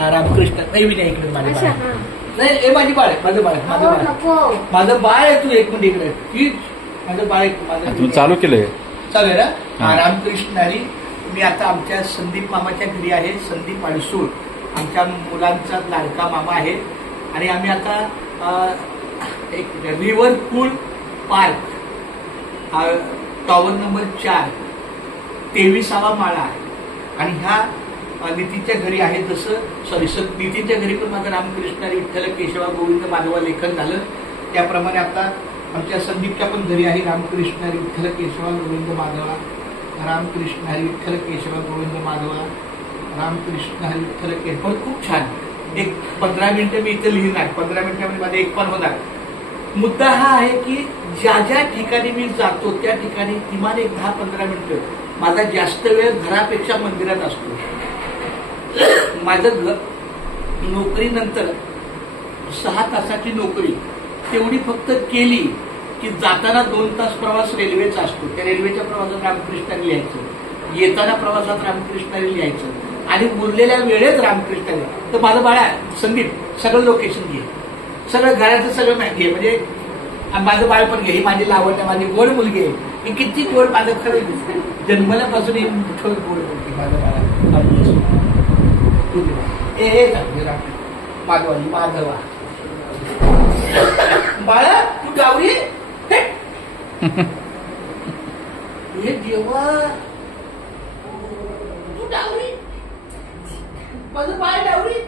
रामकृष्ण नाही विनय इकडे माझे बाळ नाही हे माझी बाळ आहे माझं बाळ माझं बाळ आहे तू एक मिनिट इकडे तीच माझं बाळ माझं चालू केलंय चालू आहे ना रामकृष्ण हरी. मी आता आमच्या संदीप मामाच्या घरी आहे. संदीप अडसूळ आमच्या मुलांचा लाडका मामा आहे आणि आम्ही आता एक रिव्हर पूल पार्क टॉवर नंबर 4 23वा माळा आहे आणि ह्या नितीनच्या घरी आहे. जसं नितीनच्या घरी पण माझं रामकृष्ण हरी विठ्ठल केशवा गोविंद माधवा लेखन झालं त्याप्रमाणे आता आमच्या संदीपच्या पण घरी आहे रामकृष्ण हरी विठ्ठल केशवा गोविंद माधवा रामकृष्ण हरी विठ्ठल केशवा गोविंद माधवा रामकृष्ण हरी विठ्ठल केशव. खूप छान. एक 15 मिनिटं मी इथे लिहिणार. 15 मिनिटांमध्ये माझं एक पण होणार. मुद्दा हा आहे की ज्या ज्या ठिकाणी मी जातो त्या ठिकाणी किमान एक 10-15 मिनिटं माझा जास्त वेळ घरापेक्षा मंदिरात असतो. माझं नोकरीनंतर 6 तासाची नोकरी तेवढी फक्त केली की जाताना 2 तास प्रवास रेल्वेचा असतो. त्या रेल्वेच्या प्रवासात रामकृष्ण हरी लिहायचं येताना प्रवासात रामकृष्ण हरी लिहायचं आणि उरलेल्या वेळेत रामकृष्ण हरी. तर माझं बाळा संदीप सगळं लोकेशन घे सगळं घराचं सगळं माहिती आहे म्हणजे माझं बाळ पण घे. ही माझी लावण्य माझी गोड मुलगी आहे. ही किती गोड माझं खरं जन्मल्यापासून ही गोड मुलगी माझं बाळा माधवा माधवा बाळा तू गावरी हे देवा तू डावरी माझं बाळ डावरी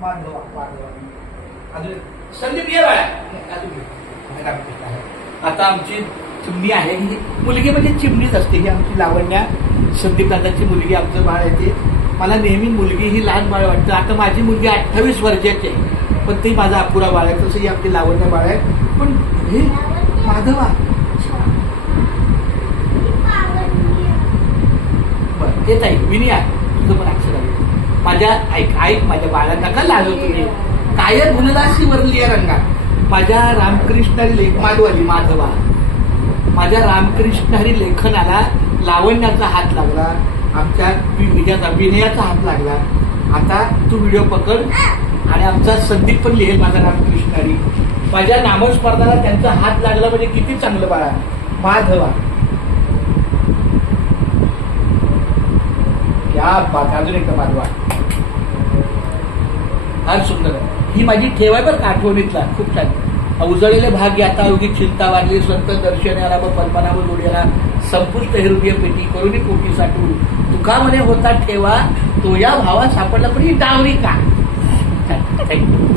माधवा माधवा अजून संदीप ये बाळा अजून. आता आमची चिमणी आहे ही मुलगी म्हणजे चिमणीच असते. ही आमची लावण्या संदीप दादाची मुलगी आमचं बाळ आहे ते. मला नेहमी मुलगी ही लहान बाळ वाटतं. आता माझी मुलगी 28 वर्षाची आहे पण ती माझा अपुरा बाळ आहे. तसं ही आपली लावण्य बाळ आहे. पण हे माधवा बरं हे ताई विनी आहे तुझं पण अक्षर आहे माझ्या ऐक माझ्या बाळांना का लाजव तुम्ही काय गुणदासी वरली रंगात माझ्या रामकृष्ण हरी माधवाली माधवा माझ्या रामकृष्ण हरी लेखनाला लावण्याचा हात लागला आमच्या विनयाचा हात लागला. आता तू व्हिडिओ पकड आणि आमचा संदीप पण लिहेल माझा रामकृष्ण हरी. माझ्या नामस्मरणाला त्यांचा हात लागला म्हणजे किती चांगलं बाळा माधवा. क्या बात. अजून एकदा माधवा फार सुंदर आहे. ही माझी ठेवाय बरं आठवणीतला खूप छान. उजळलेले भाग आता अवघी चिंता वाढली संत दर्शनाला व पद्मनाभ जोड्याला संपुष्ट हृदय पेटी करुणी पोटी साठवून तुका म्हणे होता ठेवा तो या भावा सापडला पण ही डावरी का. थँक्यू.